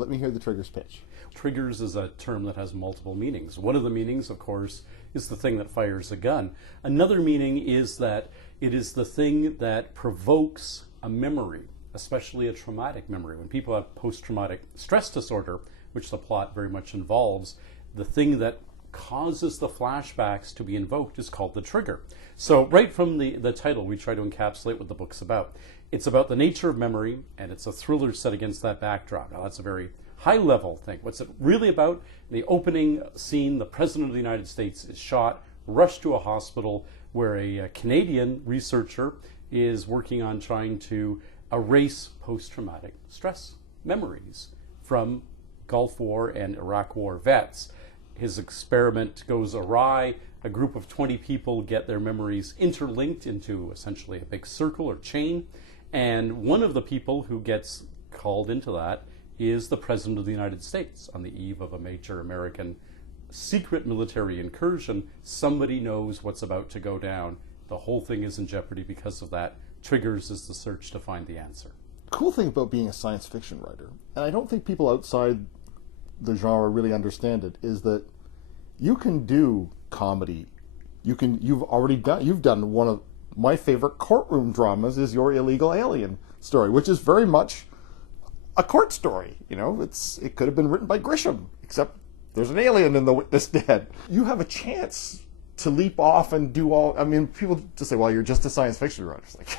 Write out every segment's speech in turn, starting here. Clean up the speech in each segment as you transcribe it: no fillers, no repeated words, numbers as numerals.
Let me hear the triggers pitch. Triggers is a term that has multiple meanings. One of the meanings, of course, is the thing that fires a gun. Another meaning is that it is the thing that provokes a memory, especially a traumatic memory. When people have post-traumatic stress disorder, which the plot very much involves, the thing that causes the flashbacks to be invoked is called the trigger. So right from the title, we try to encapsulate what the book's about. It's about the nature of memory, and it's a thriller set against that backdrop. Now, that's a very high-level thing. What's it really about? In the opening scene, the President of the United States is shot, rushed to a hospital where a Canadian researcher is working on trying to erase post-traumatic stress memories from Gulf War and Iraq War vets. His experiment goes awry. A group of 20 people get their memories interlinked into essentially a big circle or chain. And one of the people who gets called into that is the President of the United States on the eve of a major American secret military incursion. Somebody knows what's about to go down. The whole thing is in jeopardy because of that. Triggers is the search to find the answer. Cool thing about being a science fiction writer, and I don't think people outside the genre really understand it, is that you can do comedy. You've done one of my favorite courtroom dramas is your Illegal Alien story, which is very much a court story. You know, it could have been written by Grisham, except there's an alien in the witness dead. You have a chance to leap off and do all. I mean, people just say, "Well, you're just a science fiction writer." It's like,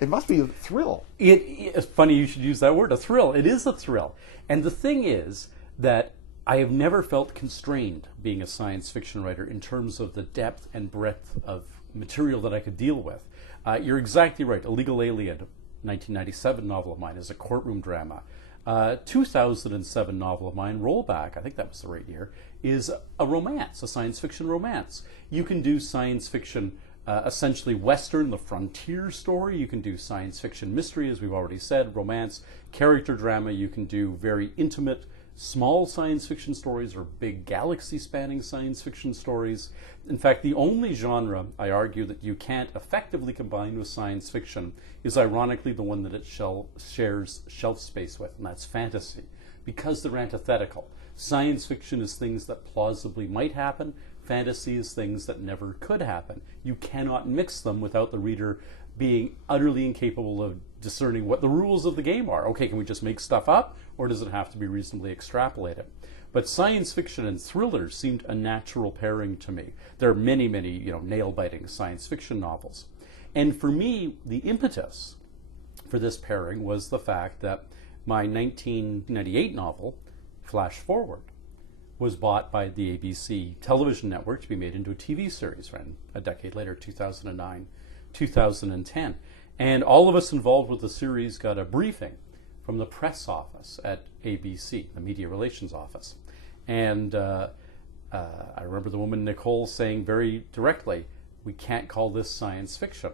it must be a thrill. It's funny you should use that word, a thrill. It is a thrill. And the thing is that I have never felt constrained being a science fiction writer in terms of the depth and breadth of material that I could deal with. You're exactly right. Illegal Alien, 1997 novel of mine, is a courtroom drama. 2007 novel of mine, Rollback, I think that was the right year, is a romance, a science fiction romance. You can do science fiction, essentially Western, the frontier story. You can do science fiction mystery, as we've already said, romance, character drama. You can do very intimate, small science fiction stories or big galaxy-spanning science fiction stories. In fact, the only genre, I argue, that you can't effectively combine with science fiction is ironically the one that it shares shelf space with, and that's fantasy, because they're antithetical. Science fiction is things that plausibly might happen. Fantasy is things that never could happen. You cannot mix them without the reader being utterly incapable of discerning what the rules of the game are. Okay, can we just make stuff up, or does it have to be reasonably extrapolated? But science fiction and thrillers seemed a natural pairing to me. There are many, many, nail-biting science fiction novels. And for me, the impetus for this pairing was the fact that my 1998 novel, Flash Forward, was bought by the ABC television network to be made into a TV series, ran a decade later, 2009, 2010. And all of us involved with the series got a briefing from the press office at ABC, the media relations office. And I remember the woman, Nicole, saying very directly, we can't call this science fiction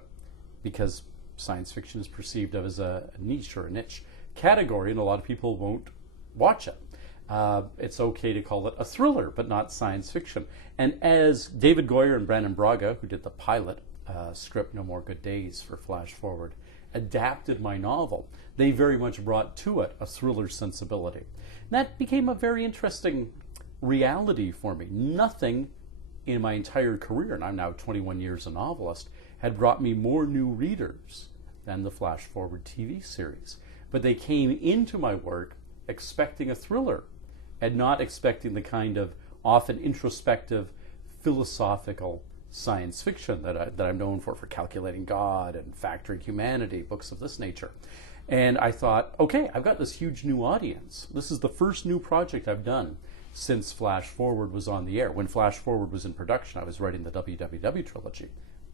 because science fiction is perceived of as a niche or a niche category, and a lot of people won't watch it. It's okay to call it a thriller, but not science fiction. And as David Goyer and Brandon Braga, who did the pilot script No More Good Days for Flash Forward, adapted my novel, they very much brought to it a thriller sensibility. And that became a very interesting reality for me. Nothing in my entire career, and I'm now 21 years a novelist, had brought me more new readers than the Flash Forward TV series. But they came into my work expecting a thriller and not expecting the kind of often introspective, philosophical science fiction that I'm known for Calculating God and Factoring Humanity, books of this nature. And I thought, okay, I've got this huge new audience. This is the first new project I've done since Flash Forward was on the air. When Flash Forward was in production, I was writing the WWW trilogy.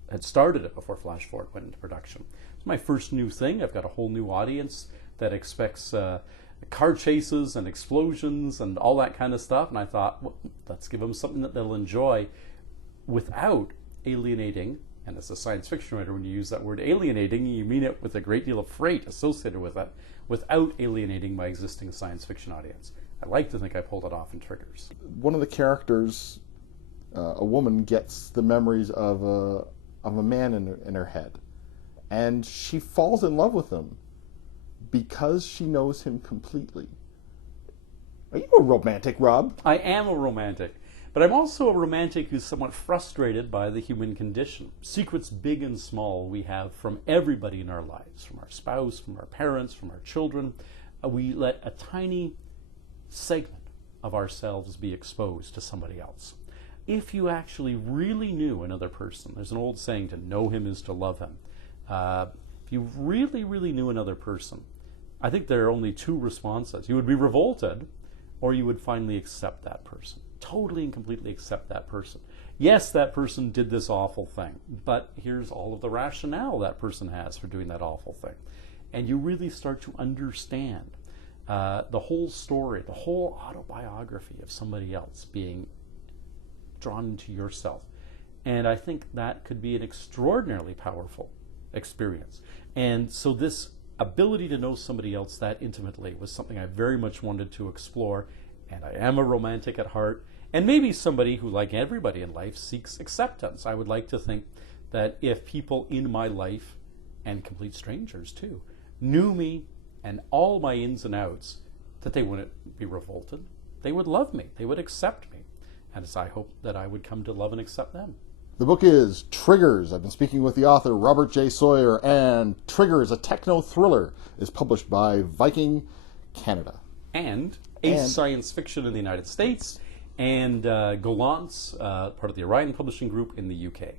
I had started it before Flash Forward went into production. It's my first new thing. I've got a whole new audience that expects car chases and explosions and all that kind of stuff. And I thought, well, let's give them something that they'll enjoy without alienating. And as a science fiction writer, when you use that word alienating, you mean it with a great deal of freight associated with it, without alienating my existing science fiction audience. I like to think I pulled it off in Triggers. One of the characters, a woman, gets the memories of a man in her head, and she falls in love with him because she knows him completely. Are you a romantic, Rob? I am a romantic, but I'm also a romantic who's somewhat frustrated by the human condition. Secrets big and small we have from everybody in our lives, from our spouse, from our parents, from our children. We let a tiny segment of ourselves be exposed to somebody else. If you actually really knew another person, there's an old saying, to know him is to love him. If you really, really knew another person, I think there are only two responses. You would be revolted, or you would finally accept that person. Totally and completely accept that person. Yes, that person did this awful thing, but here's all of the rationale that person has for doing that awful thing. And you really start to understand the whole story, the whole autobiography of somebody else being drawn into yourself. And I think that could be an extraordinarily powerful experience. And so this ability to know somebody else that intimately was something I very much wanted to explore. And I am a romantic at heart, and maybe somebody who, like everybody in life, seeks acceptance. I would like to think that if people in my life, and complete strangers too, knew me and all my ins and outs, that they wouldn't be revolted. They would love me. They would accept me. And as I hope that I would come to love and accept them. The book is Triggers. I've been speaking with the author, Robert J. Sawyer, and Triggers, a techno-thriller, is published by Viking Canada. And Ace Science Fiction in the United States, and Golance, part of the Orion Publishing Group in the UK.